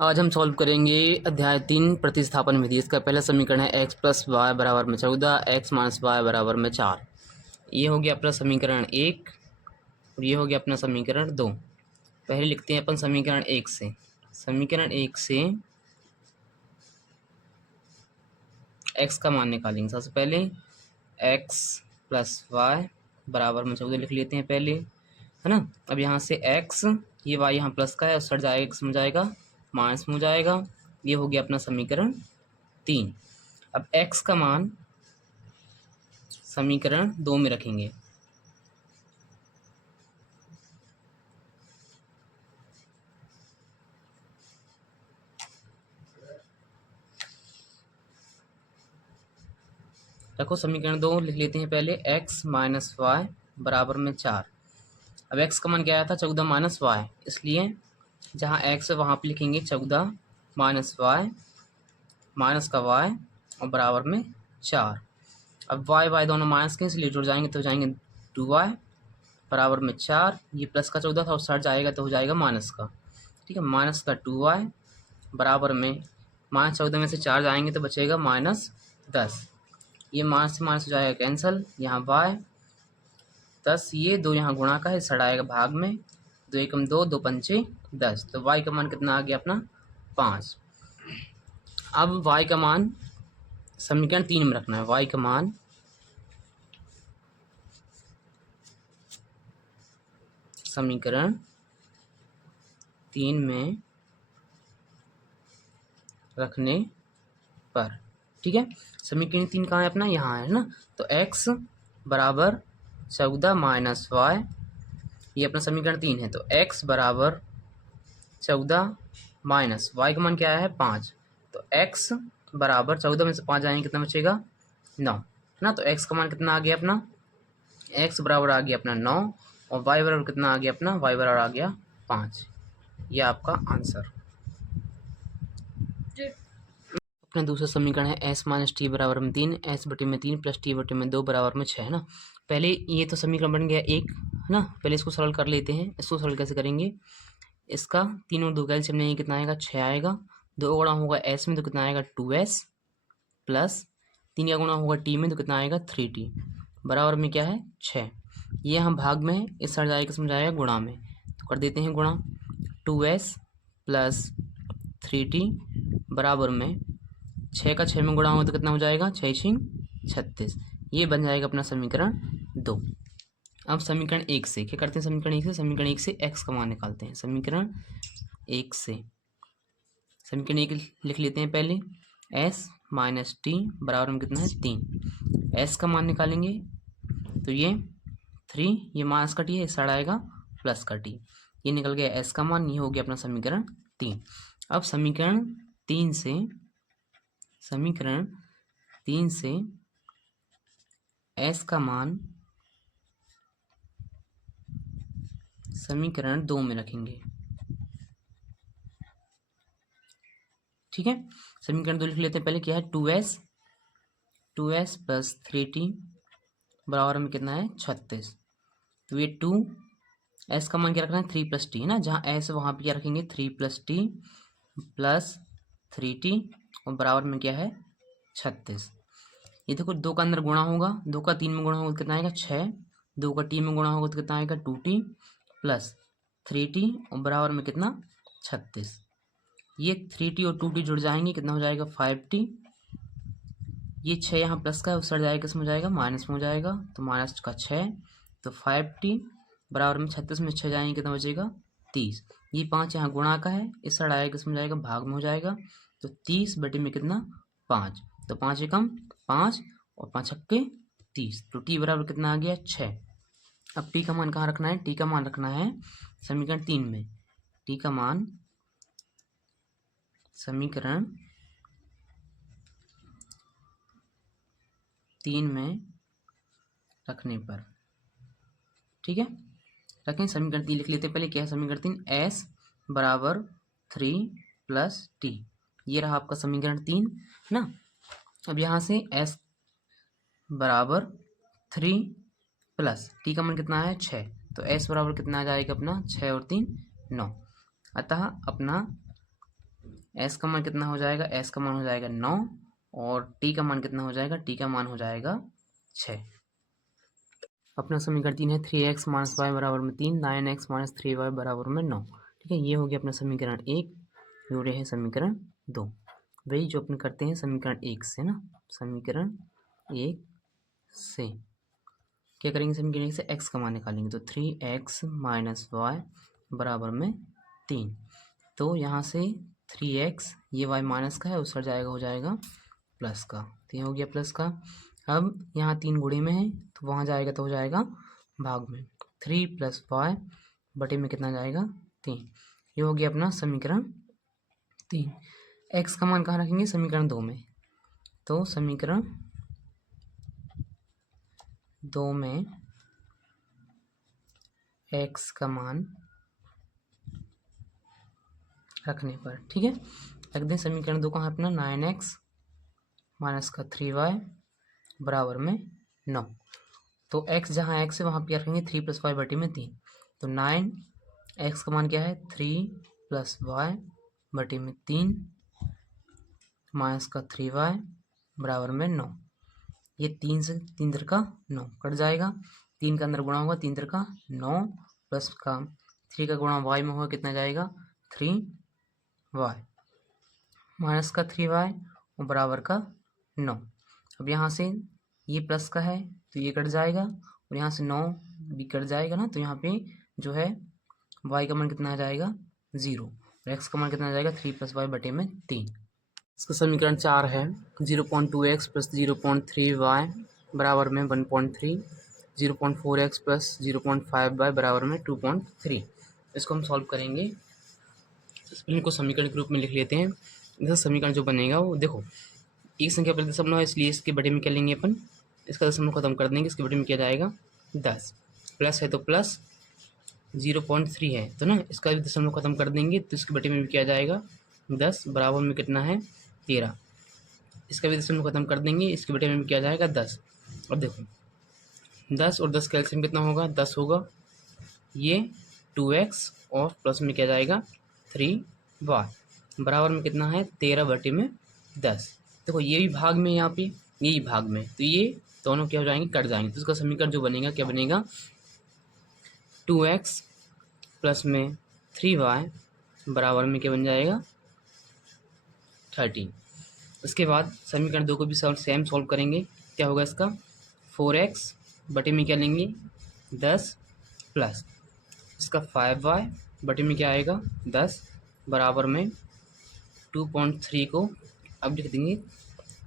आज हम सॉल्व करेंगे अध्याय 3 प्रतिस्थापन विधि। इसका पहला समीकरण है x प्लस वाई बराबर में 14, x माइनस वाई बराबर में 4। ये हो गया अपना समीकरण 1 और ये हो गया अपना समीकरण 2। पहले लिखते हैं अपन समीकरण 1 से। समीकरण 1 से x का मान निकालेंगे। सबसे पहले x प्लस वाई बराबर में 14 लिख लेते हैं पहले, है ना। अब यहाँ से x, ये y यहाँ प्लस का है और सट जाएगा, x में जाएगा माइनस में हो जाएगा। ये हो गया अपना समीकरण 3। अब x का मान समीकरण 2 में रखेंगे। रखो समीकरण 2 लिख लेते हैं पहले, x माइनस वाई बराबर में 4। अब x का मान क्या आया था 14 माइनस वाई, इसलिए जहाँ x है वहाँ पे लिखेंगे 14 माइनस वाई माइनस का y और बराबर में 4। अब y दोनों माइनस के इसलिए जुड़ जाएंगे तो हो जाएंगे 2y बराबर में 4। ये प्लस का 14 था और सट जाएगा तो हो जाएगा माइनस का, ठीक है, माइनस का 2y बराबर में -14 में से 4 जाएंगे तो बचेगा -10। ये माइनस से माइनस हो जाएगा कैंसिल, यहाँ y 10, ये 2 यहाँ गुणा का है, सड़ आएगा भाग में, 2 एकम 2, 2 पंचे 10। तो y का मान कितना आ गया अपना 5। अब y का मान समीकरण 3 में रखना है। y का मान समीकरण 3 में रखने पर, ठीक है। समीकरण 3 कहाँ है अपना, यहाँ है ना। तो x बराबर 14 माइनस वाई, ये अपना समीकरण 3 है। तो x बराबर 14 माइनस वाई का मान क्या है 5। तो x बराबर 14 में से 5 जाएंगे कितना बचेगा 9, है ना। तो x का मान कितना आ गया अपना, x बराबर आ गया अपना 9 और y बराबर कितना आ गया अपना, y बराबर आ गया 5। ये आपका आंसर। अपना दूसरा समीकरण है s माइनस टी बराबर में 3, s बटे में 3 प्लस टी बटे में 2 बराबर में 6, है ना। पहले ये तो समीकरण बन गया एक, है ना। पहले इसको सरल कर लेते हैं। इसको सरल कैसे करेंगे, इसका 3 और 2 का एलसीएम लेंगे, कितना आएगा 6 आएगा। 2 गुणा होगा s में तो कितना आएगा 2s प्लस 3 का गुणा होगा t में तो कितना आएगा 3t बराबर में क्या है 6। ये यहाँ भाग में है, इस साइड जाएगा समझाएगा गुणा में, तो कर देते हैं गुणा। 2s प्लस 3t बराबर में 6 का 6 में गुणा होगा तो कितना हो जाएगा 6 6 36। ये बन जाएगा अपना समीकरण 2। अब समीकरण 1 से क्या करते हैं, समीकरण 1 से x का मान निकालते हैं। समीकरण 1 से समीकरण 1 लिख लेते हैं पहले, s माइनस टी बराबर में कितना है 3। s का मान निकालेंगे तो ये 3, ये माइनस का टी है, इस साइड आएगा प्लस का टी, ये निकल गया s का मान। ये हो गया अपना समीकरण 3। अब समीकरण 3 से s का मान समीकरण 2 में रखेंगे, ठीक है। समीकरण 2 लिख लेते हैं पहले, क्या है 2s प्लस 3t बराबर में कितना है 36। तो ये 2 s का मान क्या रखना है 3 प्लस टी, है ना। जहाँ s वहाँ पे क्या रखेंगे 3 प्लस टी प्लस 3t और बराबर में क्या है 36। ये देखो 2 का अंदर गुणा होगा, 2 का 3 में गुणा होगा तो कितना आएगा 6, 2 का t में गुणा होगा तो कितना आएगा 2t प्लस 3t और बराबर में कितना 36। ये 3t और 2t जुड़ जाएंगे, कितना हो जाएगा 5t। ये 6 यहाँ प्लस का है, उस साइड जाएगा किसमें हो जाएगा माइनस में हो जाएगा, तो माइनस का 6, तो 5t बराबर में 36 में 6 जाएंगे कितना बचेगा 30। ये 5 यहाँ गुणा का है, इस साइड आएगा किसमें जाएगा भाग में हो जाएगा, तो 30 बटे में कितना 5, तो 5 एकम 5 और 5 छक्के 30, तो t बराबर कितना आ गया 6। अब t का मान कहाँ रखना है, t का मान रखना है समीकरण 3 में। t का मान समीकरण 3 में रखने पर, ठीक है। रखें समीकरण 3 लिख लेते हैं पहले, क्या है समीकरण 3, s बराबर 3 प्लस टी, ये रहा आपका समीकरण 3, है ना। अब यहाँ से s बराबर 3 प्लस टी का मान कितना है 6, तो s बराबर कितना आ जाएगा अपना 6 और 3 9। अतः अपना एस का मान कितना हो जाएगा, एस का मान हो जाएगा 9 और टी का मान कितना हो जाएगा, टी का मान हो जाएगा 6। अपना समीकरण 3 है 3x माइनस वाई बराबर में 3, 9x माइनस 3y बराबर में 9। ठीक है, ये हो गया अपना समीकरण 1। हो रहे हैं समीकरण 2, वही जो अपन करते हैं समीकरण 1 से ना। समीकरण 1 से क्या करेंगे, समीकरण 1 से x का मान निकालेंगे, तो 3x माइनस वाई बराबर में 3। तो यहाँ से 3x, ये y माइनस का है, उस साइड जाएगा, हो जाएगा प्लस का, तो ये हो गया प्लस का। अब यहाँ 3 गुणे में है तो वहाँ जाएगा तो हो जाएगा भाग में, 3 प्लस वाई बटे में कितना जाएगा 3। ये हो गया अपना समीकरण 3। x का मान कहाँ रखेंगे, समीकरण 2 में, तो समीकरण 2 में x का मान रखने पर, ठीक है, रख दें समीकरण 2 कहाँ अपना 9x माइनस का 3y बराबर में 9। तो x जहाँ x है वहाँ पे रखेंगे 3 प्लस वाई बटे में 3, तो 9x का मान क्या है 3 प्लस वाई बटे में 3 माइनस का 3y बराबर में 9। ये 3 से 3 तिर का 9 कट जाएगा, 3 का अंदर गुणा होगा, 3 तिर का 9 प्लस का 3 का गुणा y में होगा, कितना जाएगा 3y माइनस का 3y और बराबर का 9। अब यहाँ से ये प्लस का है तो ये कट जाएगा और यहाँ से 9 भी कट जाएगा ना, तो यहाँ पे जो है y का मान कितना आ जाएगा 0 और x का मान कितना आ जाएगा 3 प्लस वाई बटे में 3। इसका समीकरण 4 है 0.2x प्लस 0.3y बराबर में 1.3, 0.4x प्लस 0.5y बराबर में 2.3। इसको हम सॉल्व करेंगे, इनको समीकरण के रूप में लिख लेते हैं। इसका समीकरण जो बनेगा वो देखो, एक संख्या पर दशमलव है इसलिए इसके बटे में क्या लेंगे अपन, इसका दशमलव खत्म कर देंगे, इसके बटे में क्या जाएगा 10, प्लस है तो प्लस 0.3 है तो ना इसका भी दशमलव खत्म कर देंगे, तो इसके बटे में भी क्या जाएगा 10 बराबर में कितना है 13, इसका भी दशमलव खत्म कर देंगे, इसके बटे में भी क्या जाएगा 10। अब देखो 10 और 10 का एलसीएम कितना होगा 10 होगा, ये 2x और प्लस में क्या जाएगा 3y बराबर में कितना है 13 बटे में 10। देखो ये भी भाग में, यहाँ पे ये भी भाग में, तो ये दोनों क्या हो जाएंगे कट जाएंगे, तो इसका समीकरण जो बनेगा क्या बनेगा 2x प्लस में 3y बराबर में क्या बन जाएगा 13। उसके बाद समीकरण 2 को भी सेम सॉल्व करेंगे, क्या होगा इसका 4x बटे में क्या लेंगे 10 प्लस इसका 5y बटे में क्या आएगा 10 बराबर में 2.3 को अब लिख देंगे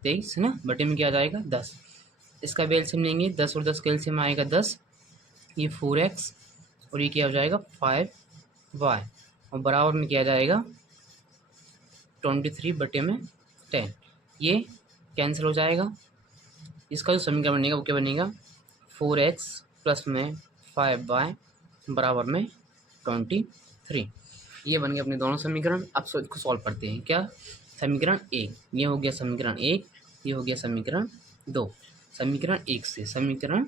23 है ना, बटे में क्या आ जाएगा 10। इसका भी एलसीएम लेंगे, 10 और 10 का एलसीएम आएगा 10, ये 4x और ये क्या हो जाएगा 5y और बराबर में क्या आ जाएगा 23 बटे में 10। ये कैंसिल हो जाएगा, इसका जो समीकरण बनेगा वो क्या बनेगा 4x प्लस में 5y बराबर में 23। ये बन गया अपने दोनों समीकरण। अब इसको सॉल्व करते हैं, क्या समीकरण 1 ये हो गया समीकरण 1, ये हो गया समीकरण 2। समीकरण 1 से समीकरण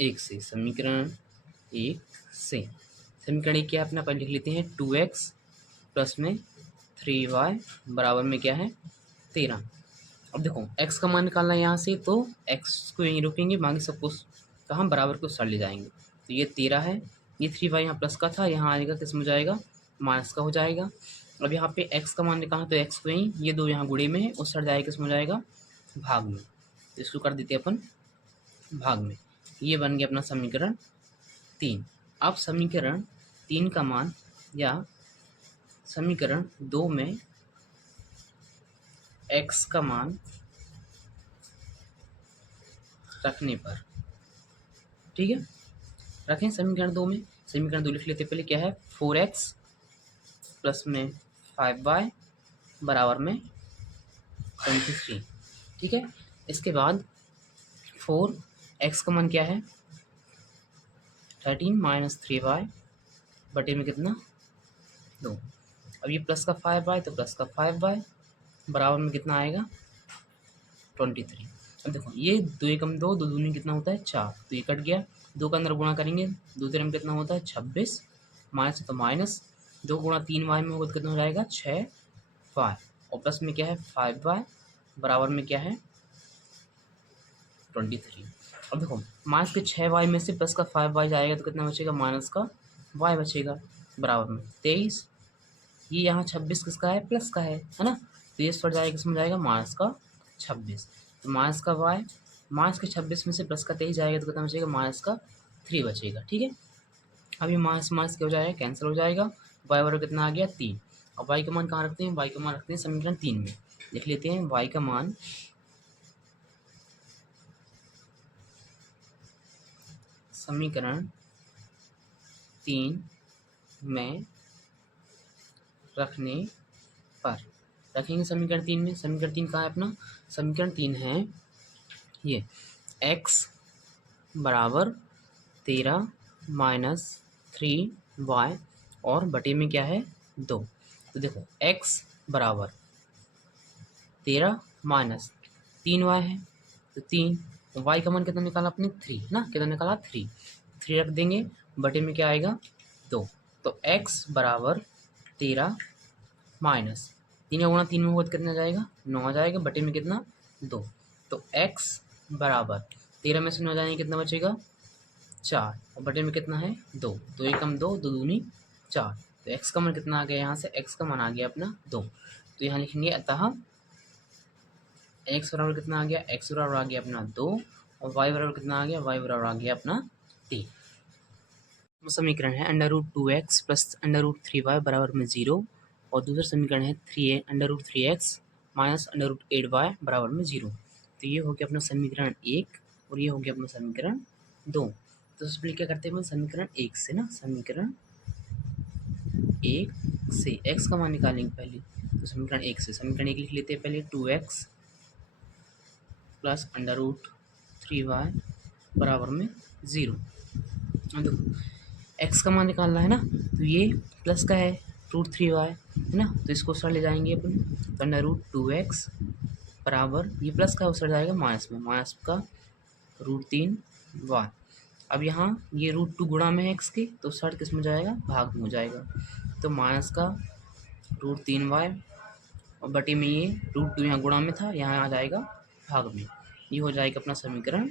1 से समीकरण 1 से समीकरण 1 क्या है अपना पहले लिख लेते हैं 2x प्लस में 3y बराबर में क्या है 13। अब देखो x का मान निकालना है यहाँ से, तो x को यहीं रोकेंगे, बाकी सब कुछ कहाँ बराबर को साइड ले जाएंगे, तो ये 13 है, ये 3y यहाँ प्लस का था, यहाँ आएगा किस में हो जाएगा माइनस का हो जाएगा। अब यहाँ पे x का मान निकालना, तो x को यहीं, ये दो यहाँ गुणे में है, उस साइड जाएगा किस में हो जाएगा भाग में, तो इसको कर देते हैं अपन भाग में। ये बन गया अपना समीकरण 3। अब समीकरण 3 का मान या समीकरण 2 में x का मान रखने पर, ठीक है रखें समीकरण 2 में, समीकरण 2 लिख लेते पहले क्या है 4x प्लस में 5y बराबर में 23, ठीक है। इसके बाद 4x का मान क्या है 13 माइनस 3y बटे में कितना 2। अब ये प्लस का 5y तो प्लस का 5y बराबर में कितना आएगा 23। अब देखो ये 2 एकम 2, 2 दूनी कितना होता है 4, तो ये कट गया, 2 का अंदर गुणा करेंगे, 2 तिरम कितना होता है 26 माइनस, तो माइनस 2 गुणा 3y में होगा तो कितना हो जाएगा 6 वाई और प्लस में क्या है 5y बराबर में क्या है 23। अब देखो माइनस के 6y में से प्लस का 5y जाएगा तो कितना बचेगा माइनस का y बचेगा बराबर में 23। ये यहाँ 26 किसका है प्लस का है ना, तो ये सट जाएगा किसमें जाएगा माइनस का 26। तो माइनस का y माइनस के 26 में से प्लस का 23 जाएगा तो कितना बचेगा माइनस का 3 बचेगा। ठीक है, अब ये माइनस माइनस क्या हो जाएगा कैंसिल हो जाएगा, y बराबर कितना आ गया 3। और y का मान कहाँ रखते हैं, y का मान रखते हैं समीकरण 3 में। लिख लेते हैं y का मान समीकरण 3 में रखने पर, रखेंगे समीकरण 3 में। समीकरण 3 कहाँ है अपना, समीकरण 3 है ये x बराबर 13 माइनस 3y और बटे में क्या है 2। तो देखो x बराबर 13 माइनस 3y है तो 3, y का मान कितना निकाला अपने 3 ना, कितना निकाला 3 रख देंगे बटे में क्या आएगा 2। तो x बराबर 13 माइनस 3 का गुणा 3 में होगा तो कितना जाएगा 9 आ जाएगा बटे में कितना 2। तो x बराबर 13 में से 9 जाएंगे कितना बचेगा 4 और बटे में कितना है 2। तो एक कम 2 दूनी 4। तो x का मान कितना आ गया, यहाँ से x का मान आ गया अपना 2। तो यहाँ लिखेंगे अतः x बराबर कितना आ गया, x बराबर आ गया अपना 2 और y बराबर कितना आ गया, y बराबर आ गया अपना 3। समीकरण है √2x प्लस √3y बराबर में 0 और दूसरा समीकरण है √3x माइनस √8y बराबर में 0। तो ये हो गया अपना समीकरण 1 और ये हो गया अपना समीकरण 2। तो सबसे क्या करते हैं समीकरण 1 से ना, समीकरण 1 से x का मान निकालेंगे पहले। तो समीकरण 1 से समीकरण 1 लिख लेते हैं पहले 2x प्लस √3y बराबर में 0। देखो x का मान निकालना है ना, तो ये प्लस का है √3y है ना, तो इसको सर ले जाएंगे अपन। तो √2x बराबर ये प्लस का सर जाएगा माइनस में, माइनस का √3y। अब यहाँ ये √2 गुणा में है x के, तो सर किस में जाएगा भाग में हो जाएगा। तो माइनस का √3y और बटे में ये √2 यहाँ गुणा में था, यहाँ आ जाएगा भाग में। ये हो जाएगा अपना समीकरण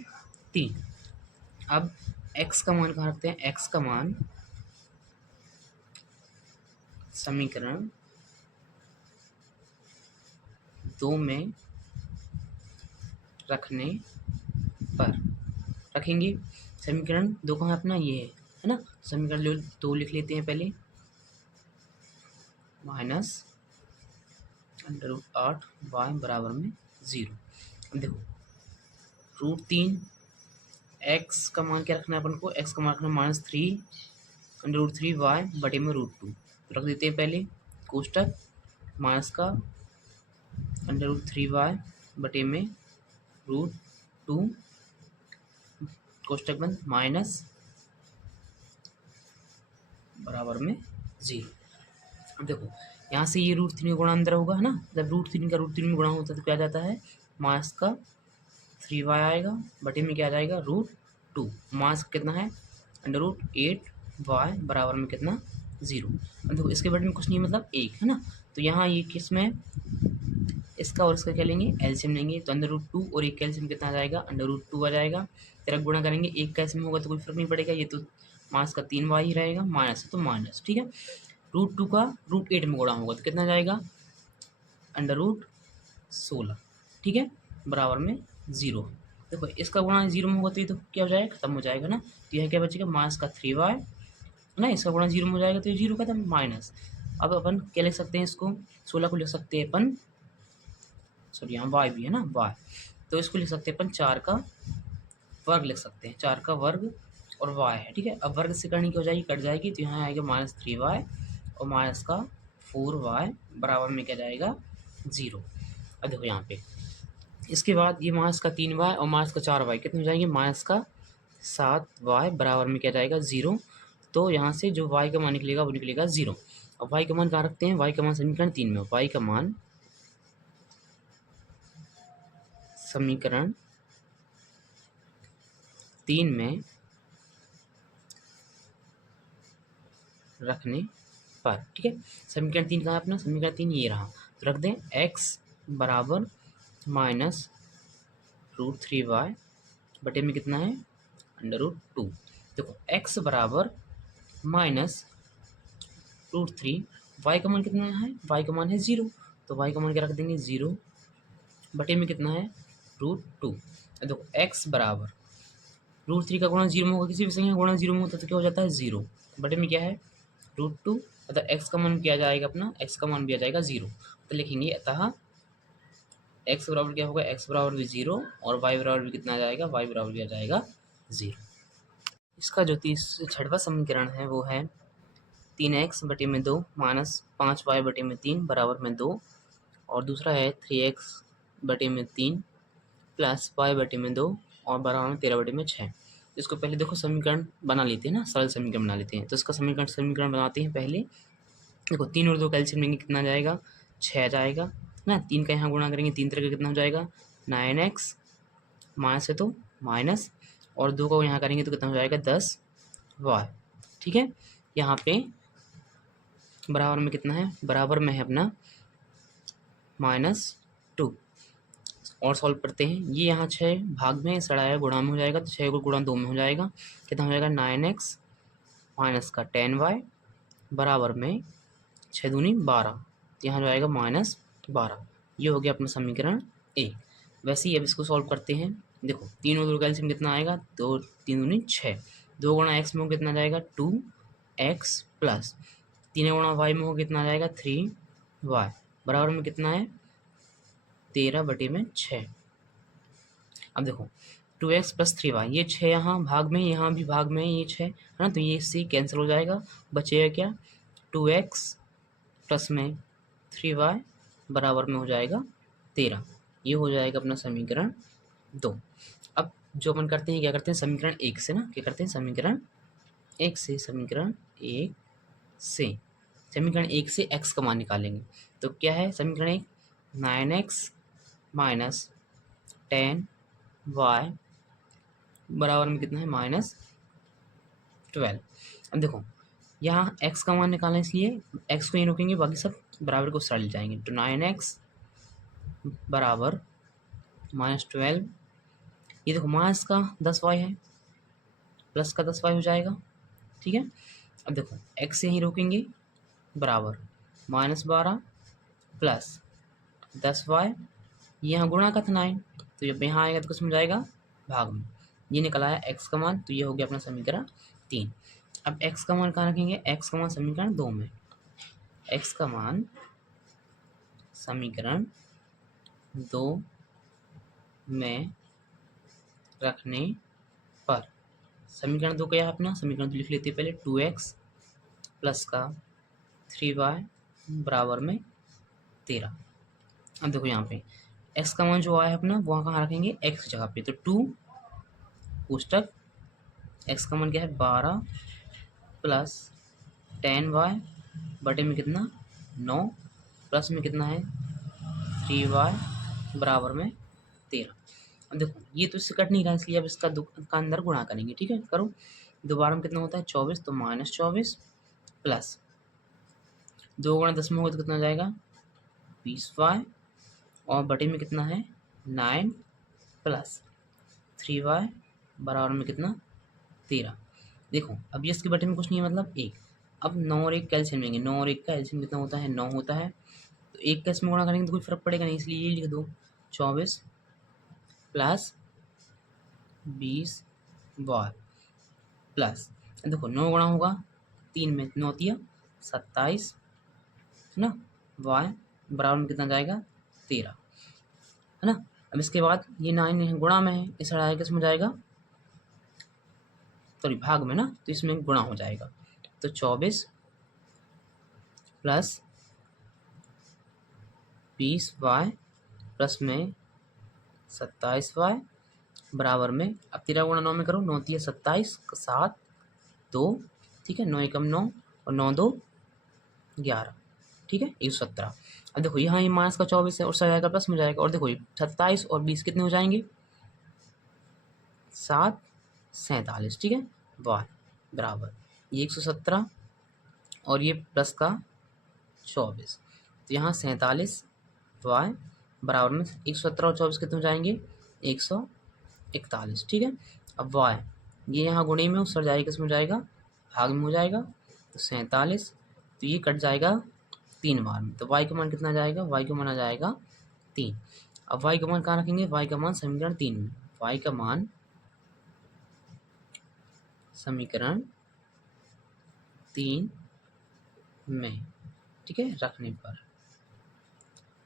3। अब x का मान कहाँ रखते हैं, x का मान समीकरण 2 में रखने पर, रखेंगे समीकरण 2 कहाँ अपना ये है ना, समीकरण 2 लिख लेते हैं पहले माइनस √8y बराबर में 0। अब देखो √3 x का मान क्या रखना है अपन को, x का मान रखना -3 √3y बटे में √2 रख देते हैं पहले कोष्टक, माइनस का √3y बटे में √2 कोष्टक बंद माइनस बराबर में 0। अब देखो यहाँ से ये √3 का गुणा अंदर होगा है ना, जब √3 का √3 में गुणा होता है तो क्या जाता है माइनस का 3y आएगा बटे में क्या आ जाएगा √2, माइनस कितना है √8y बराबर में कितना 0। अब देखो इसके बटे में कुछ नहीं मतलब 1 है ना, तो यहाँ ये किस में इसका और इसका क्या लेंगे एलसीएम लेंगे। तो √2 और 1 का एलसीएम कितना आ जाएगा √2 आ जाएगा। तरफ गुणा करेंगे 1 का एलसीएम होगा तो कोई फर्क नहीं पड़ेगा, ये तो माइनस का 3y ही रहेगा, माइनस तो माइनस। ठीक है, √2 का √8 में गुणा होगा तो कितना जाएगा √16। ठीक है, बराबर में 0। देखो इसका गुणा 0 में होगा तो ये तो क्या हो जाएगा खत्म हो जाएगा ना, तो यह क्या बचेगा माइनस का 3y ना, इसका गुणा 0 में हो जाएगा तो ये 0 खत्म माइनस। अब अपन क्या लिख सकते हैं, इसको 16 को लिख सकते हैं अपन, सॉरी यहाँ y भी है ना y, तो इसको लिख सकते हैं अपन 4 का वर्ग लिख सकते हैं, 4 का वर्ग और y है। ठीक है, अब वर्ग से करनी क्या हो जाएगी कट जाएगी, तो यहाँ आएगा -3y और माइनस का 4y बराबर में क्या जाएगा 0। अब देखो यहाँ पे इसके बाद ये माइनस का 3y और माइनस का 4y कितने हो जाएंगे माइनस का 7y बराबर में क्या जाएगा 0। तो यहाँ से जो y का मान निकलेगा वो निकलेगा 0। अब y का मान कहाँ रखते हैं, y का मान समीकरण 3 में, y का मान समीकरण 3 में रखने पर, ठीक है। समीकरण 3 कहाँ है अपना, समीकरण 3 ये रहा, तो रख दें x बराबर -√3y बटे में कितना है √2। देखो x बराबर -√3, y का मान कितना है, y का मान है 0, तो y का मान क्या रख देंगे 0 बटे में कितना है √2। देखो x बराबर √3 का गुणा 0 में होगा, किसी भी संख्या का गुणा 0 में होता है तो क्या हो जाता है 0 बटे में क्या है √2, अतः x का मान क्या जाएगा अपना, x का मान भी आ जाएगा 0, तो लिखेंगे अतः x बराबर क्या होगा, x बराबर भी 0 और y बराबर भी कितना आ जाएगा, y बराबर भी आ जाएगा 0। इसका जो छठवां समीकरण है वो है 3x बटे में 2 माइनस 5y बटे में 3 बराबर में 2, और दूसरा है 3x बटे में 3 प्लस y बटे में 2 और बराबर में 13 बटे में 6। इसको पहले देखो समीकरण बना लेते हैं ना, सरल समीकरण बना लेते हैं। तो इसका समीकरण बनाते हैं पहले। देखो 3 और 2 कैल्शियम लेंगे, कितना जाएगा 6 जाएगा ना, 3 का यहाँ गुणा करेंगे 3 तरह का कितना हो जाएगा 9x, माइनस है तो माइनस, और 2 को यहाँ करेंगे तो कितना हो जाएगा 10y, ठीक है। यहाँ पे बराबर में कितना है, बराबर में है अपना -2, और सॉल्व करते हैं। ये यहाँ 6 भाग में सड़ाया गुणा में हो जाएगा, तो 6 को गुणा 2 में हो जाएगा, कितना हो जाएगा 9x माइनस का 10y बराबर में 6 दूनी 12, यहाँ हो जाएगा -12। ये हो गया अपना समीकरण 1। वैसे ही अब इसको सॉल्व करते हैं। देखो 3 और 2 का एलसीएम कितना आएगा, 2 3 दूनी 6, 2 गुणा x में हो कितना जाएगा 2x प्लस 3 गुणा y में हो कितना जाएगा 3y बराबर में कितना है 13 बटे में 6। अब देखो 2x प्लस 3y, ये 6 यहाँ भाग में, यहाँ भी भाग में ये 6 है ना, तो ये इससे कैंसिल हो जाएगा, बचेगा क्या 2x प्लस में 3y बराबर में हो जाएगा 13। ये हो जाएगा अपना समीकरण 2। अब जो अपन करते हैं, क्या करते हैं समीकरण 1 से ना, क्या करते हैं समीकरण 1 से, समीकरण 1 से, समीकरण 1 से x का मान निकालेंगे। तो क्या है समीकरण 1, 9x माइनस 10y बराबर में कितना है -12। अब देखो यहाँ x का मान निकालना, इसलिए x को ही रोकेंगे, बाकी सब बराबर को सरल जाएंगे। तो 9x बराबर -12, ये देखो माइनस का 10y है, प्लस का 10y हो जाएगा, ठीक है। अब देखो x से ही रोकेंगे, बराबर -12 प्लस 10y, यहाँ गुणा का था 9, तो जब यहाँ आएगा तो किस में जाएगा भाग में, ये निकल आया x का मान, तो ये हो गया अपना समीकरण 3। अब x का मान कहाँ रखेंगे, x का मान समीकरण 2 में, x का मान समीकरण 2 में रखने पर, समीकरण 2 क्या है अपना, समीकरण 2 लिख लेते हैं पहले, 2x प्लस का 3y बराबर में 13। अब देखो यहाँ पे x का मान जो आया है अपना, वहाँ कहाँ रखेंगे x की जगह पे, तो 2 पुस्तक x का मान क्या है 12 प्लस 10y बटे में कितना 9 प्लस में कितना है 3y बराबर में 13। अब देखो ये तो इससे कट नहीं रहा, इसलिए अब इसका का अंदर गुणा करेंगे, ठीक है। करो, दोबारा में कितना होता है 24, तो -24 प्लस 2 गुणा 10 में होगा तो कितना हो जाएगा 20y, और बटे में कितना है 9 प्लस 3y बराबर में कितना 13। देखो अब ये इसके बटे में कुछ नहीं है, मतलब 1। अब 9 और 1 कैल्शियम लेंगे, 9 और 1 का एलसीएम कितना होता है 9 होता है, तो 1 का इसमें गुणा करेंगे तो कोई फर्क पड़ेगा नहीं, इसलिए ये लिख दो 24 प्लस 20y प्लस, देखो 9 गुणा होगा 3 में 9 तिया 27 है ना, y बराबर में कितना जाएगा 13, है ना। अब इसके बाद ये 9 गुणा में है, इस आएगा किस में जाएगा, सॉरी भाग में ना, तो इसमें गुणा हो जाएगा, तो 24 प्लस 20y प्लस में 27y बराबर में, अब 13 गुणा 9 में करो, 9 तिया 27 7 2, ठीक है, 9 एकम 9 और 9 2 11, ठीक है 117। अब देखो यहाँ ये माइनस का 24 है और सर जाएगा प्लस में जाएगा, और देखो ये 27 और 20 कितने हो जाएंगे 7 47, ठीक है, y बराबर ये 117 और ये प्लस का 24। तो यहाँ 47 वाई बराबर में 117 और 24 कितने हो जाएंगे 141। ठीक है। अब वाई ये यहाँ गुणे में उसर जाएगा, किसमें हो जाएगा भाग में हो जाएगा। तो 47, तो ये कट जाएगा 3 बार में। तो वाई का मान कितना आ जाएगा, वाई का मान आ जाएगा 3। अब वाई का मान कहाँ रखेंगे, वाई का मान समीकरण 3 में। वाई का मान समीकरण 3 में, ठीक है, रखने पर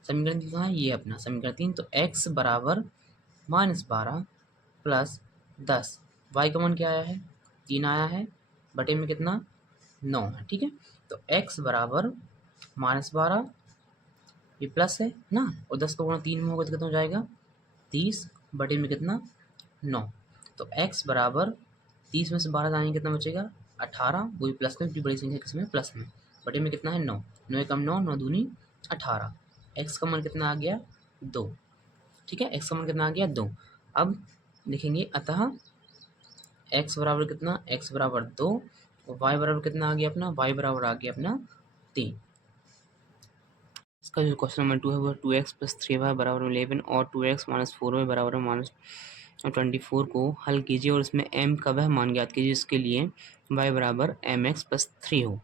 समीकरण कितना है, ये अपना समीकरण 3। तो x बराबर -12 प्लस 10, वाई का मान क्या आया है 3 आया है, बटे में कितना 9 है। ठीक है। तो x बराबर -12, ये प्लस है ना, और 10 को गुणा 3 में होगा तो कितना हो जाएगा 30, बटे में कितना 9। तो x बराबर 30 में से 12 जाएंगे कितना बचेगा 18, वही प्लस में, बड़ी संख्या किसमें प्लस में, बटे में कितना है 9, 9 कम 9, 9 दूनी 18। x का मान कितना आ गया 2। ठीक है, x का मान कितना आ गया 2। अब लिखेंगे अतः x बराबर कितना, x बराबर 2, और y बराबर कितना आ गया अपना, y बराबर आ गया अपना 3। इसका जो क्वेश्चन नंबर 2 है वो 2x प्लस 3y बराबर 11 और 2x माइनस 4y बराबर -24 को हल कीजिए और इसमें m का वह मान ज्ञात कीजिए जिसके लिए y बराबर mx प्लस 3 हो।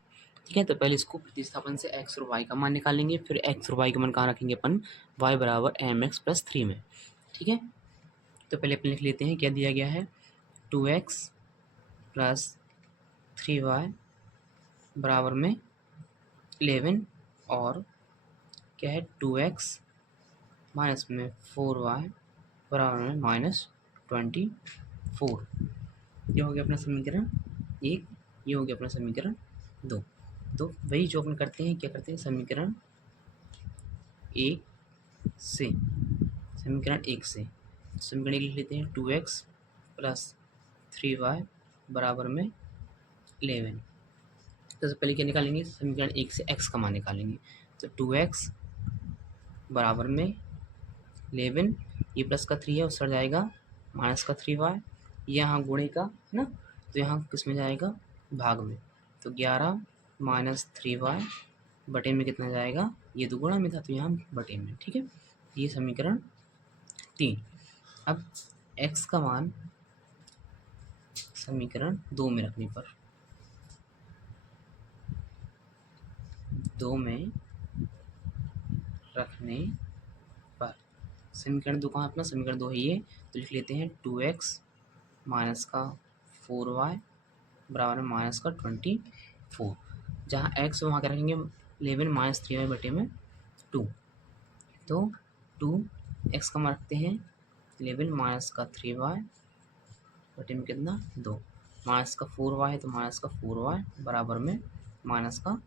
ठीक है। तो पहले इसको प्रतिस्थापन से x और y का मान निकालेंगे, फिर x और y का मान कहाँ रखेंगे अपन, y बराबर mx प्लस 3 में। ठीक है। तो पहले अपन लिख लेते हैं क्या दिया गया है, 2x प्लस 3y बराबर में 11 और क्या है 2x माइनस में 4y बराबर में -24। ये हो गया अपना समीकरण 1, ये हो गया अपना समीकरण 2। तो वही जो अपन करते हैं, क्या करते हैं समीकरण 1 से, समीकरण 1 से समीकरण 1 लिख लेते हैं 2x प्लस 3y बराबर में 11। तो सबसे पहले क्या निकालेंगे, समीकरण 1 से x का मान निकालेंगे। तो 2x बराबर में 11, ये प्लस का 3 है उससे जाएगा माइनस का 3y, यहाँ गुणे का ना, तो यहाँ किस में जाएगा भाग में। तो 11 माइनस 3y बटे में कितना जाएगा, ये तो गुणा में था तो यहाँ बटे में। ठीक है। ये समीकरण 3। अब x का मान समीकरण 2 में रखने पर, 2 में रखने पर समीकरण 2 कहाँ अपना, समीकरण 2 है ये, तो लिख लेते हैं 2x माइनस का 4y बराबर है माइनस का 24। जहाँ x वहाँ क्या रखेंगे 11 माइनस 3y बटे में 2। तो 2x का मान रखते हैं 11 माइनस का 3y बटे में कितना 2, माइनस का 4y है तो माइनस का 4y बराबर में माइनस का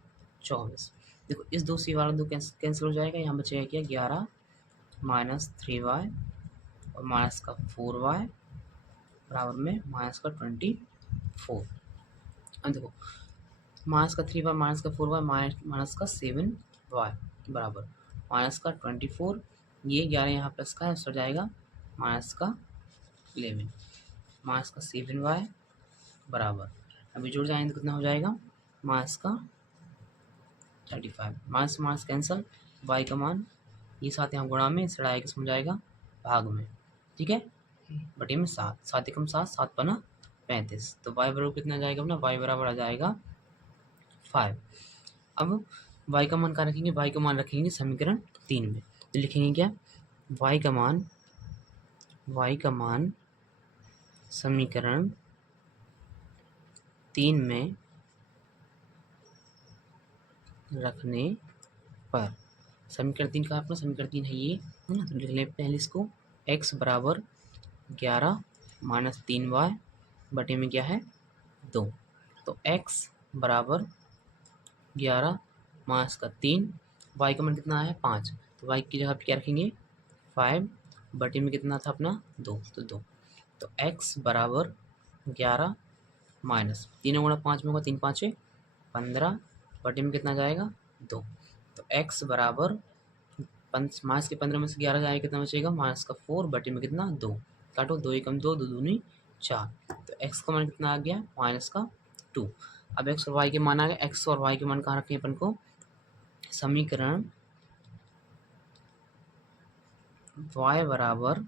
24। देखो इस 2 से वाला 2 कैंसिल हो जाएगा, यहाँ बचेगा क्या 11 माइनस 3y और माइनस का 4y बराबर में माइनस का 24। अब देखो माइनस का 3y माइनस का 4y माइनस का 7y बराबर माइनस का 24, ये 11 यहाँ प्लस का है उससे जाएगा माइनस का 11, माइनस का 7y बराबर, अभी जुड़ जाएंगे तो कितना हो जाएगा माइनस का 35, माइनस माइनस कैंसल, y का मान ये साथ यहाँ गुणा में इससे आएगा किसमें जाएगा भाग में। ठीक है, बटे में 7, 7 एकम 7, 7 पना 35, तो y बराबर कितना जाएगा अपना, y बराबर आ जाएगा 5। अब y का मान कहाँ रखेंगे, y का मान रखेंगे समीकरण 3 में। तो लिखेंगे क्या y का मान समीकरण 3 में रखने पर, समीकरण 3 का अपना समीकरण 3 है ये है ना, तो लिख लें पहले इसको, x बराबर 11 माइनस 3y बटे में क्या है 2। तो x बराबर 11 माइनस का 3, y का मान कितना है 5, तो y की जगह पे क्या रखेंगे 5 बटे में कितना था अपना 2, तो 2। तो x बराबर 11 माइनस 3 गुणा 5 में होगा 3 5 15 बटे में कितना जाएगा 2। तो x बराबर माइनस के 15 में से 11 जाएगा कितना बचेगा माइनस का 4 बटे में कितना 2, काटो 2 एकम 2, 2 दूनी 4। तो x का मान कितना आ गया माइनस का 2। अब एक्स और वाई के मान आ गए, एक्स और वाई के मान कहाँ रखें अपन को, समीकरण y बराबर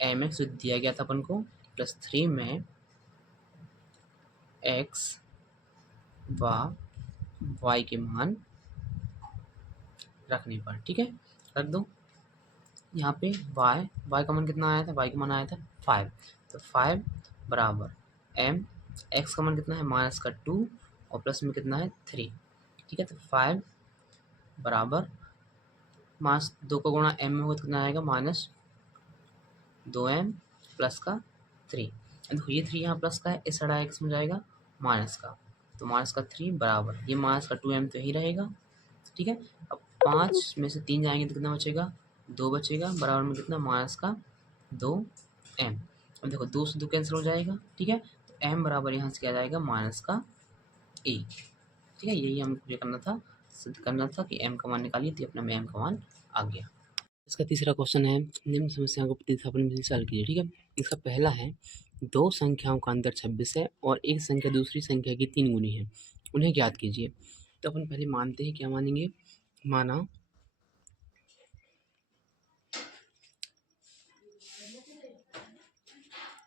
एम एक्स जो दिया गया था अपन को प्लस 3 में एक्स व वाई के मान रखने पर, ठीक है, रख दो। यहाँ पे y का मान कितना आया था, y का मान आया था 5, तो 5 बराबर m, x का मान कितना है माइनस का 2 और प्लस में कितना है 3, ठीक है। तो 5 बराबर माइनस 2 का गुणा m में होगा तो कितना आएगा माइनस 2m प्लस का 3। देखो ये 3 यहाँ प्लस का है, इस साइड आएगा किस में जाएगा माइनस का, तो माइनस का 3 बराबर ये माइनस का 2m तो यही रहेगा, ठीक है। अब 5 में से 3 जाएंगे तो कितना बचेगा 2 बचेगा, बराबर में कितना माइनस का 2m। अब देखो 2 से 2 कैंसिल हो जाएगा, ठीक है, तो m बराबर यहाँ से क्या जाएगा माइनस का 1, ठीक है। यही हमको ये करना था, सिद्ध करना था कि m का मान निकालिए, तो अपने में m का मान आ गया। इसका तीसरा क्वेश्चन है, निम्न समस्या को प्रतिस्थापन विधि से हल कीजिए, ठीक है। इसका पहला है, दो संख्याओं का अंतर 26 है और एक संख्या दूसरी संख्या की 3 गुनी है, उन्हें ज्ञात कीजिए। तो अपन पहले मानते हैं, क्या मानेंगे, माना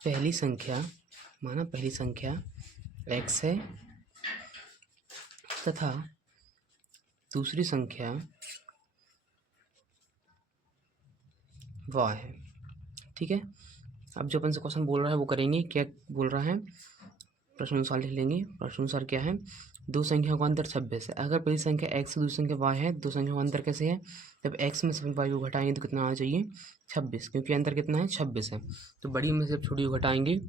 पहली संख्या x है तथा दूसरी संख्या y है, ठीक है। अब जो अपन से क्वेश्चन बोल रहा है वो करेंगे, क्या बोल रहा है, प्रश्न अनुसार लिख लेंगे। प्रश्न अनुसार क्या है, दो संख्याओं का अंतर 26 है। अगर पहली संख्या x है दूसरी संख्या y है, दो संख्याओं का अंतर कैसे है, जब x में से y को घटाएंगे तो कितना आना चाहिए 26, क्योंकि अंतर कितना है 26 है। तो बड़ी में से जब छोटी को घटाएंगे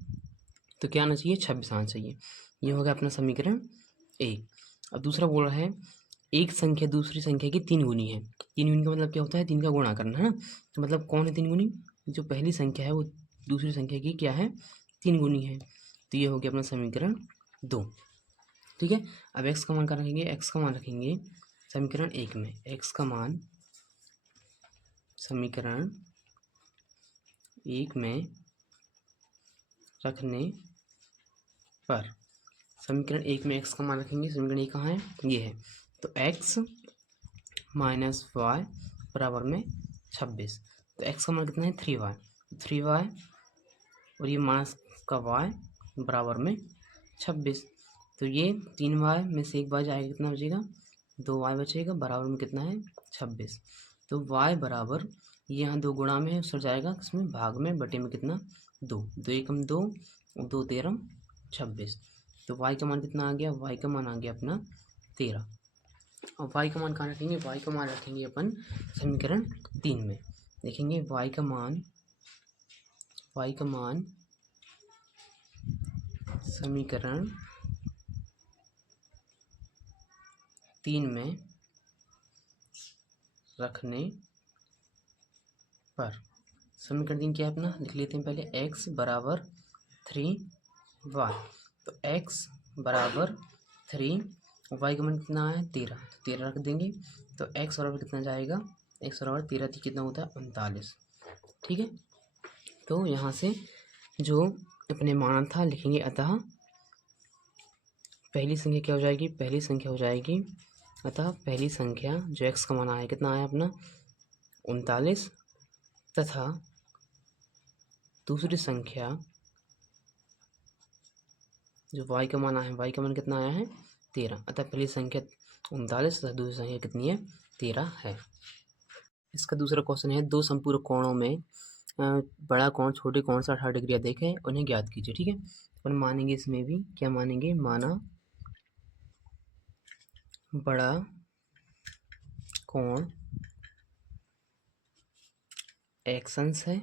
तो क्या आना चाहिए 26 आना चाहिए। ये होगा अपना समीकरण 1। अब दूसरा बोल रहा है, एक संख्या दूसरी संख्या की 3 गुनी है। 3 गुनी का मतलब क्या होता है, 3 का गुणा करना है ना। तो मतलब कौन है 3 गुनी, जो पहली संख्या है वो दूसरी संख्या की क्या है 3 गुनी है। तो ये हो गया अपना समीकरण 2, ठीक है। अब x का मान क्या रखेंगे, x का मान रखेंगे समीकरण 1 में, x का मान समीकरण 1 में रखने पर, समीकरण 1 में x का मान रखेंगे, समीकरण 1 कहाँ है, ये है। तो x माइनस वाई बराबर में 26, तो x का मान कितना है 3y, 3y और ये माइनस का y बराबर में 26। तो ये 3y में से 1y जाएगा, कितना बचेगा 2y बचेगा, बराबर में कितना है 26। तो y बराबर यहाँ 2 गुणा में है, उससे जाएगा किसमें भाग में, बटे में कितना 2, 2 एकम 2 और 2 तेरह 26। तो y का मान कितना आ गया, y का मान आ गया अपना 13। और y का मान कहाँ रखेंगे, y का मान रखेंगे अपन समीकरण 3 में। देखेंगे y का मान समीकरण 3 में रखने पर, समीकरण 3 क्या है अपना, लिख लेते हैं पहले, x बराबर 3y। तो x बराबर 3, y का मान कितना है 13, तो 13 रख देंगे। तो x बराबर कितना जाएगा, x बराबर 13 थी कितना होता है 39, ठीक है। तो यहाँ से जो अपने माना था लिखेंगे, अतः पहली संख्या क्या हो जाएगी, पहली संख्या हो जाएगी, अतः पहली संख्या जो x का मान आया कितना आया अपना 39, तथा दूसरी संख्या जो y का मान आया है, y का मान कितना आया है 13, अतः पहली संख्या 39 तथा दूसरी संख्या कितनी है 13 है। इसका दूसरा क्वेश्चन है, दो संपूरक कोणों में बड़ा कोण छोटे कोण से 18 डिग्री अधिक है, उन्हें ज्ञात कीजिए, ठीक है। अपन मानेंगे इसमें भी, क्या मानेंगे, माना बड़ा कोण एक्स है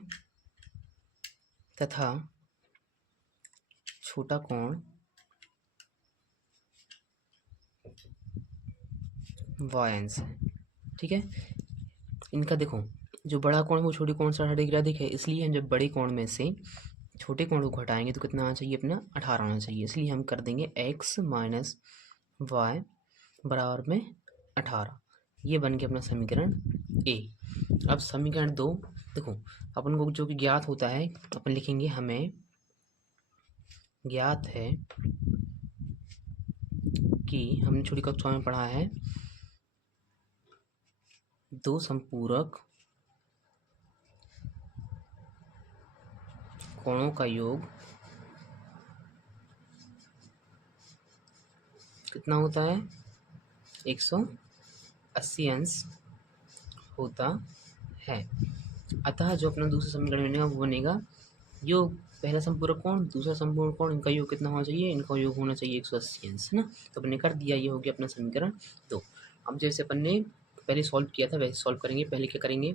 तथा छोटा कोण वाई है, ठीक है। इनका देखो, जो बड़ा कोण है वो छोटे कोण से 18 डिग्री अधिक है, इसलिए हम जब बड़े कोण में से छोटे कोण को घटाएंगे तो कितना आना चाहिए अपना 18 आना चाहिए, इसलिए हम कर देंगे x माइनस वाई बराबर में 18। ये बन गया अपना समीकरण ए। अब समीकरण 2 देखो, अपन को जो कि ज्ञात होता है, अपन लिखेंगे हमें ज्ञात है कि हमने छोटी कक्षा में पढ़ा है दो संपूरक कोणों का योग कितना होता है 180 अंश होता है। अतः जो अपना दूसरा समीकरण बनेगा वो बनेगा योग पहला संपूरक कोण दूसरा संपूरक कोण इनका योग कितना होना चाहिए, इनका योग होना चाहिए 180 अंश, है ना। तो अपने कर दिया, ये हो गया अपना समीकरण 2। अब जैसे अपन ने पहले सॉल्व किया था वैसे सॉल्व करेंगे। पहले क्या करेंगे,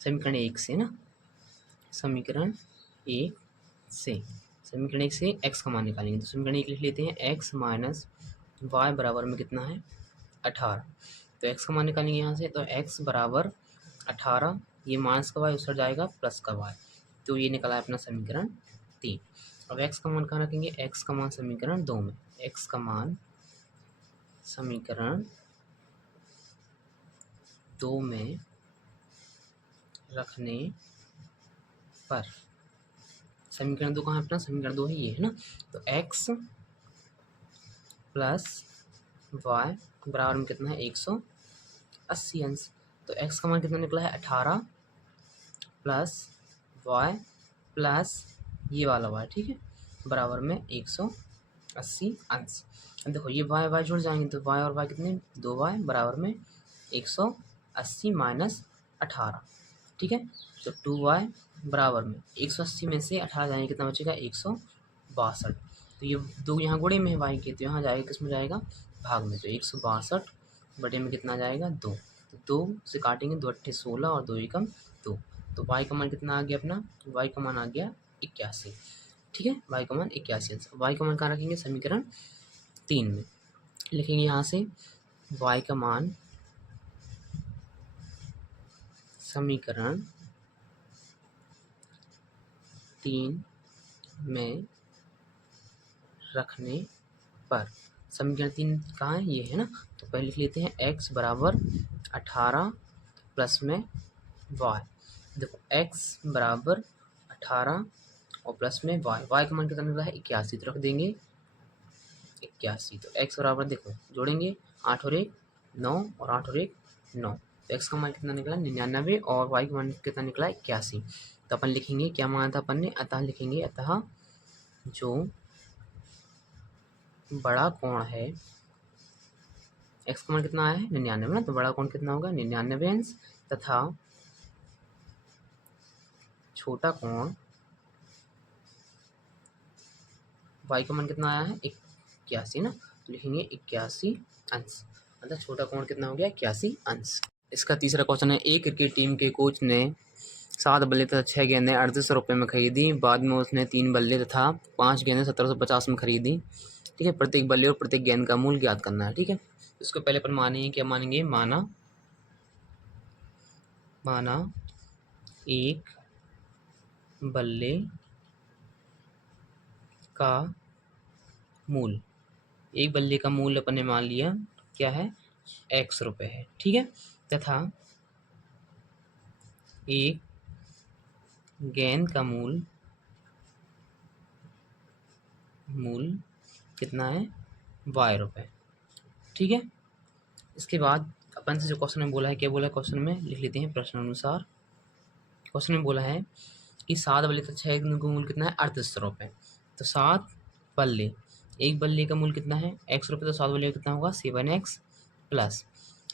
समीकरण 1 से ना, समीकरण 1 से x का मान निकालेंगे। तो समीकरण 1 लिख लेते हैं, x माइनस वाई बराबर में कितना है 18। तो x का मान निकालेंगे यहाँ से, तो x बराबर 18, ये माइनस का y उस जाएगा प्लस का y, तो ये निकला है अपना समीकरण 3। अब x का मान कहाँ रखेंगे, x का मान समीकरण 2 में, x का मान समीकरण 2 में रखने पर समीकरण 2 कहाँ है अपना, समीकरण 2 है ये, है ना। तो x प्लस वाई बराबर में कितना है 180 अंश। तो x का मान कितना निकला है 18 प्लस वाई प्लस ये वाला y, ठीक है, बराबर में 180 अंश। अब देखो ये y जुड़ जाएंगे तो y और y कितने 2y बराबर में 180 माइनस 18, ठीक है। तो 2y बराबर में 180 में से 18 जाएंगे कितना बचेगा 162। तो ये दो यहाँ गुणे में है y के, तो यहाँ जाएगा किस में जाएगा भाग में, तो 162 बटे में कितना जाएगा 2। तो 2 से काटेंगे 2 अट्ठे 16 और 2 एकम 2। तो y का मान कितना आ गया अपना, y का मान आ गया 81, ठीक है, y का मान 81। y का मान कहाँ रखेंगे, समीकरण 3 में लिखेंगे। यहाँ से y का मान समीकरण 3 में रखने पर, समीकरण 3 कहाँ है, ये है ना। तो पहले लिख लेते हैं x बराबर 18 प्लस में y। देखो x बराबर 18 और प्लस में y, y का मान कितना निकला है 81, तो रख देंगे 81। तो x बराबर देखो जोड़ेंगे 8 और 1 9 और 8 और 1 9, तो x का मान कितना निकला 99 और y का मान कितना निकला 81। तो अपन लिखेंगे क्या माना था अपन ने, अतः लिखेंगे, अतः जो बड़ा कोण है x का मान कितना आया है 99 ना, तो बड़ा कोण कितना होगा 99 अंश, तथा छोटा कोण y का मान कितना आया है 81 ना, तो लिखेंगे 81 अंश, मतलब छोटा कोण कितना हो गया 81 अंश। इसका तीसरा क्वेश्चन है, एक क्रिकेट टीम के कोच ने 7 बल्ले तथा 6 गेंदें 3800 रुपये में खरीदी। बाद में उसने 3 बल्ले तथा 5 गेंदें 1750 में खरीदी, ठीक है। प्रत्येक बल्ले और प्रत्येक गेंद का मूल्य ज्ञात करना है, ठीक है। इसको पहले अपन मानेंगे, क्या मानेंगे, माना एक बल्ले का मूल, एक बल्ले का मूल्य अपन ने मान लिया क्या है x रुपये है, ठीक है, तथा एक गेंद का मूल कितना है y रुपये, ठीक है। इसके बाद अपन से जो क्वेश्चन में बोला है, क्या बोला है क्वेश्चन में, लिख लेते हैं प्रश्न अनुसार। क्वेश्चन में बोला है कि 7 बल्ले तथा 6 गेंद का मूल्य कितना है 3800 रुपये। तो 7 बल्ले, एक बल्ले का मूल्य कितना है x रुपये, तो 7 बल्ले का कितना होगा 7x प्लस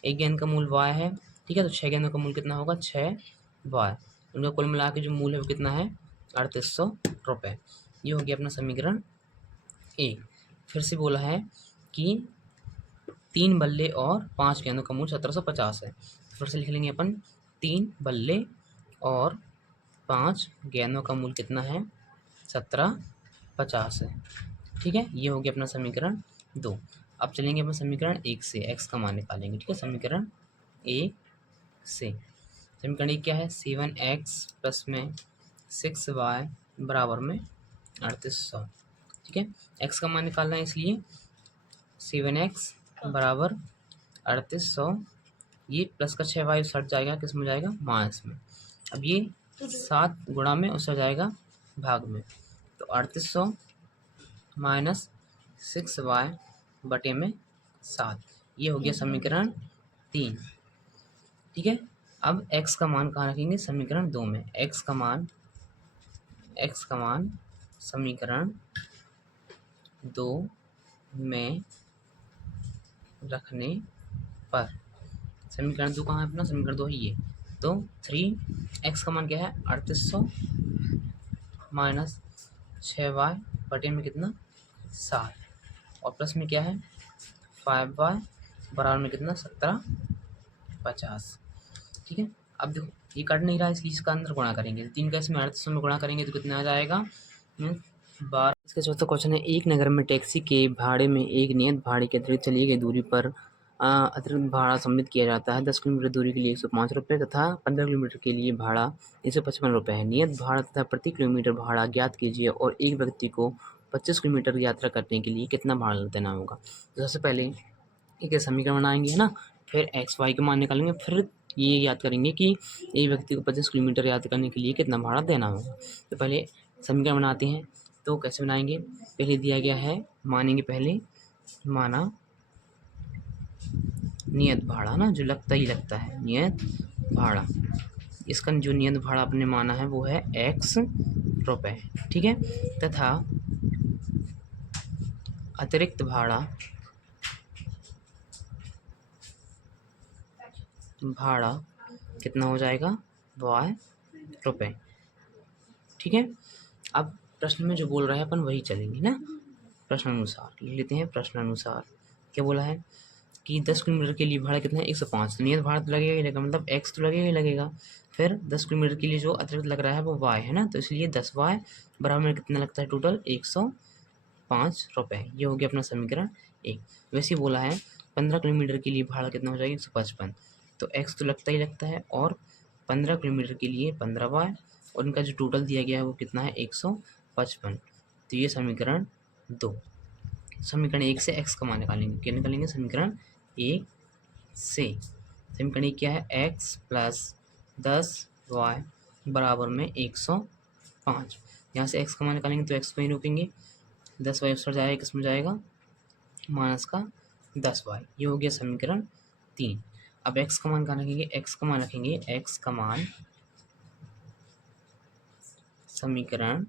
एक गेंद का मूल्य y है, ठीक है। तो 6 गेंदों का मूल्य कितना होगा 6y, उनका कुल मिला के जो मूल्य है वो कितना है 3800 रुपये। ये हो गया अपना समीकरण 1। फिर से बोला है कि 3 बल्ले और 5 गेंदों का मूल्य 1750 है। फिर से लिख लेंगे अपन, 3 बल्ले और 5 गेंदों का मूल्य कितना है 1750 है, ठीक है। ये हो गया अपना समीकरण 2। अब चलेंगे अपन समीकरण 1 से x का मान निकालेंगे, ठीक है। समीकरण 1 से समीकरण 1 क्या है 7x प्लस में 6y बराबर में 3800, ठीक है। x का मान निकालना है, इसलिए 7x बराबर 3800, ये प्लस का 6y हट जाएगा, किस में जाएगा माइनस में। अब ये 7 गुणा में उससे जाएगा भाग में, तो 3800 माइनस 6y बटे में 7। ये हो गया समीकरण 3। ठीक है, अब x का मान कहाँ रखेंगे? समीकरण 2 में। x का मान समीकरण 2 में रखने पर, समीकरण 2 कहाँ है अपना? समीकरण 2 है ये। तो 3x का मान क्या है? 3800 माइनस 6y बटे में कितना? 7, और प्लस में क्या है? 5y बराबर में कितना? 1750। ठीक है, अब देखो ये कट नहीं रहा, इसलिए इसका अंदर गुणा करेंगे। 3 का इसमें 3800 में गुणा करेंगे तो कितना आ जाएगा? 12। इसका चौथा क्वेश्चन है, एक नगर में टैक्सी के भाड़े में एक नियत भाड़े के अतिरिक्त चली गई दूरी पर अतिरिक्त भाड़ा सम्मिलित किया जाता है। 10 किलोमीटर दूरी के लिए 105 रुपये तथा 15 किलोमीटर के लिए भाड़ा 155 रुपये है। नियत भाड़ा तथा प्रति किलोमीटर भाड़ा ज्ञात कीजिए और एक व्यक्ति को 25 किलोमीटर यात्रा करने के लिए कितना भाड़ा देना होगा। तो सबसे पहले एक समीकरण बनाएंगे, है ना, फिर एक्स वाई के मान निकालेंगे, फिर ये याद करेंगे कि एक व्यक्ति को 25 किलोमीटर यात्रा करने के लिए कितना भाड़ा देना होगा। तो पहले समीकरण बनाते हैं। तो कैसे बनाएंगे? पहले दिया गया है, मानेंगे पहले, माना नियत भाड़ा ना, जो लगता ही लगता है नियत भाड़ा, इसका जो नियत भाड़ा आपने माना है वो है x रुपये। ठीक है, तथा अतिरिक्त भाड़ा कितना हो जाएगा? y रुपये। ठीक है, अब प्रश्न में जो बोल रहा है अपन वही चलेंगे ना, प्रश्न अनुसार लिख लेते हैं। प्रश्न अनुसार क्या बोला है कि 10 किलोमीटर के लिए भाड़ा कितना है? 105। तो नियत भाड़ा तो लगेगा ही लगेगा, मतलब x तो लगेगा ही लगेगा। फिर 10 किलोमीटर के लिए जो अतिरिक्त लग रहा है वो y है ना, तो इसलिए 10y बराबर में कितना लगता है? टोटल 105 रुपये। ये हो गया अपना समीकरण 1। वैसे ही बोला है 15 किलोमीटर के लिए भाड़ा कितना हो जाएगा? 155। तो x तो लगता ही लगता है, और 15 किलोमीटर के लिए 15y, और इनका जो टोटल दिया गया है वो कितना है? 155। तो ये समीकरण 2। समीकरण 1 से x का मान निकालेंगे। क्या निकालेंगे? समीकरण 1 से समीकरण 1 क्या है? x प्लस 10y बराबर में 105। यहाँ से x का मान निकालेंगे तो x को ही रोकेंगे, 10y उस पर जाएगा, किस में जाएगा? माइनस का 10y। ये हो गया समीकरण 3। अब x का मान कहाँ रखेंगे? x का मान रखेंगे, x का मान समीकरण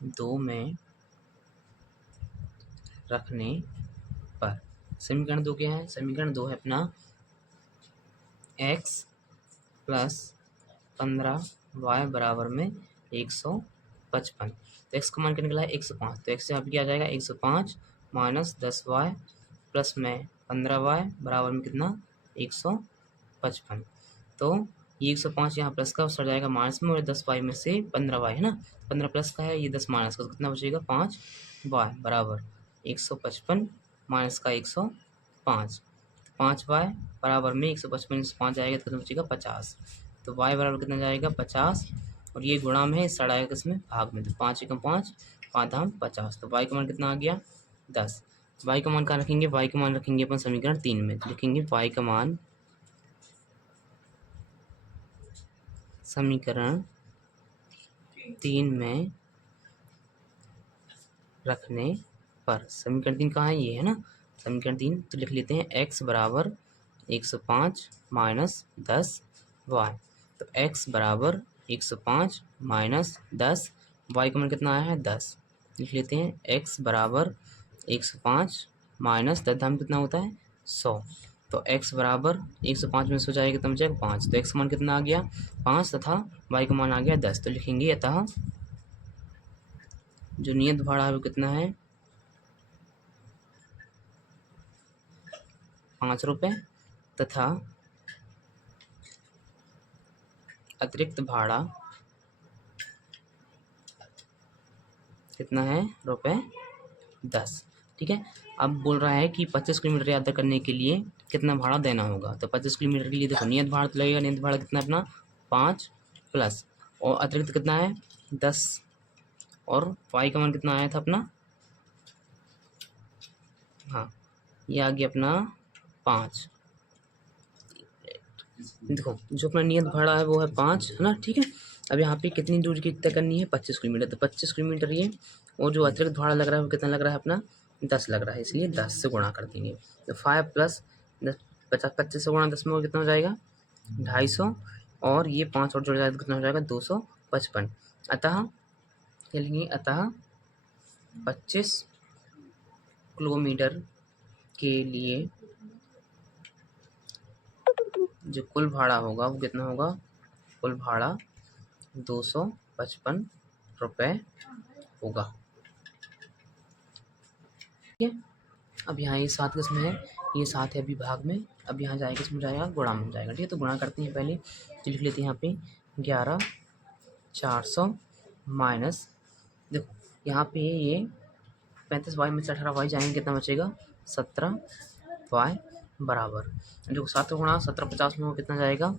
2 में रखने पर। समीकरण 2 क्या है? समीकरण 2 है अपना x प्लस 15y बराबर में 155। तो x का मान क्या निकला है? 105। तो x यहाँ पे क्या आ जाएगा? 105 माइनस 10y प्लस में 15y बराबर में कितना? 155। तो ये 105 यहाँ प्लस का सर जाएगा माइनस में, और 10y में से 15y है ना, 15 प्लस का है, ये 10 माइनस का, तो कितना बचेगा? 5y बराबर 155 माइनस का 105। 5y बराबर में 155 से 5 जाएगा तो कितना बचेगा? 50। तो y बराबर कितना जाएगा? 50, और ये गुणा में सड़ आएगा किसमें? भाग में। तो 5 एकम 5, 5 धाम 50। तो y का मान कितना आ गया? 10। y का मान कहाँ रखेंगे? y का मान रखेंगे अपन समीकरण 3 में। लिखेंगे y का मान समीकरण 3 में रखने पर। समीकरण 3 कहाँ है? ये है ना, समीकरण 3। तो लिख लेते हैं x बराबर 105 माइनस 10y। तो x बराबर 105 माइनस 10, y का मान कितना आया है? 10। लिख लेते हैं x बराबर 105 माइनस 10 धाम कितना होता है? 100। तो x बराबर 105 में 100 जाएगा कितना बचेगा? 5। तो x का मान कितना आ गया? 5, तथा y का मान आ गया 10। तो लिखेंगे अतः जो नियत भाड़ा है वो कितना है? 5 रुपये, तथा अतिरिक्त भाड़ा कितना है? ₹10। ठीक है, अब बोल रहा है कि 25 किलोमीटर यात्रा करने के लिए कितना भाड़ा देना होगा। तो 25 किलोमीटर के लिए देखो नियत भाड़ा तो लगेगा, नियत भाड़ा कितना अपना? 5 प्लस, और अतिरिक्त कितना है? 10, और y का मान कितना आया था अपना? हाँ, ये आ गया अपना 5। देखो जो अपना नियत भाड़ा है वो है 5, है ना। ठीक है, अब यहाँ पे कितनी दूरी की तय करनी है? 25 किलोमीटर। तो 25 किलोमीटर ये, और जो अतिरिक्त भाड़ा लग रहा है वो कितना लग रहा है अपना? 10 लग रहा है, इसलिए 10 से गुणा कर देंगे। तो 5 प्लस 10, 50, 25 से गुणा 10 में कितना हो जाएगा 250, और ये 5 और जुड़ जाएगा तो कितना हो जाएगा 255। अतः क्या लिखेंगे, अतः 25 किलोमीटर के लिए जो कुल भाड़ा होगा वो कितना होगा, कुल भाड़ा 255 रुपये होगा। ठीक है, अब यहाँ ये 7 किस्म है, ये 7 है अभी भाग में, अब यहाँ जाएगा इसमें जाएगा गुणा में जाएगा। ठीक है, तो गुणा करते हैं पहले, तो लिख लेते हैं यहाँ पे 11,400 माइनस, देखो यहाँ पे ये 35y में से 18y जाएंगे, कितना बचेगा 17y बराबर, देखो 7 का गुणा 1750 में वो कितना जाएगा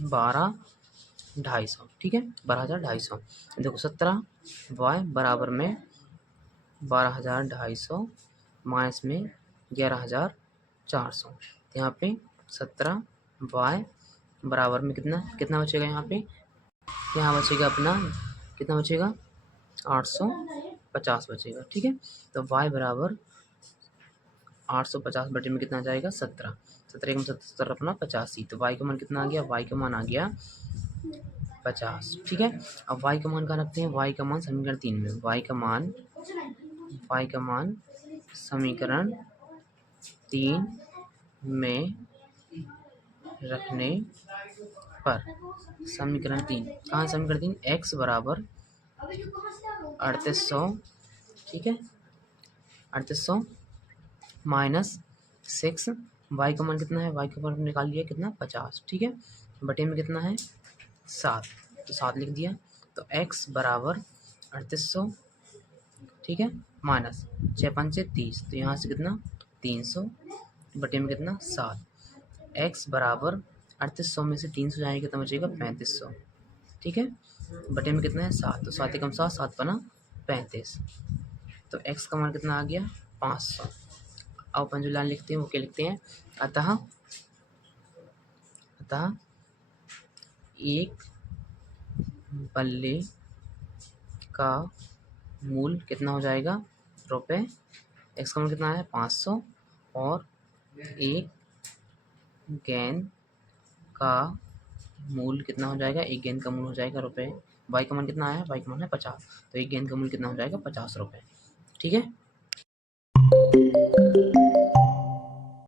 12,250। ठीक है, 12,250। देखो 17y बराबर में 12,250 माइनस में 11,400, यहाँ पे 17y बराबर में कितना कितना बचेगा, यहाँ पे यहाँ बचेगा अपना कितना बचेगा 850 बचेगा। ठीक है, तो y बराबर 850 बटे में कितना जाएगा 17, 17 में 77 अपना 85, तो y का मान कितना आ गया, y का मान आ गया 50। ठीक है, अब y का मान कहाँ रखते हैं, y का मान समीकरण 3 में, y का मान समीकरण 3 में रखने पर, समीकरण 3 कहाँ है, समीकरण 3 x बराबर 3800, ठीक है 3800 माइनस 6, y का मान कितना है, y का मान निकाल लिया कितना 50। ठीक है, बटे में कितना है 7, तो 7 लिख दिया, तो x बराबर 3800, ठीक है माइनस 6 5 30, तो यहाँ से कितना 300 बटे में कितना 7, x बराबर 3800 में से 300 जाएगा कितना बचेगा 3500। ठीक है, बटे में कितना है 7, तो 7 एकम 7, 7 पना 35, तो x का मान कितना आ गया 500। अब अपन जो लाइन लिखते हैं वो क्या लिखते हैं, अतः एक बल्ले का मूल कितना हो जाएगा रुपये, x का मूल कितना है 500, और एक गेंद का मूल कितना हो जाएगा, एक गेंद का मूल हो जाएगा रुपये, y का मान कितना आया, y का मान है 50, तो एक गेंद का मूल कितना हो जाएगा 50 रुपये। ठीक है।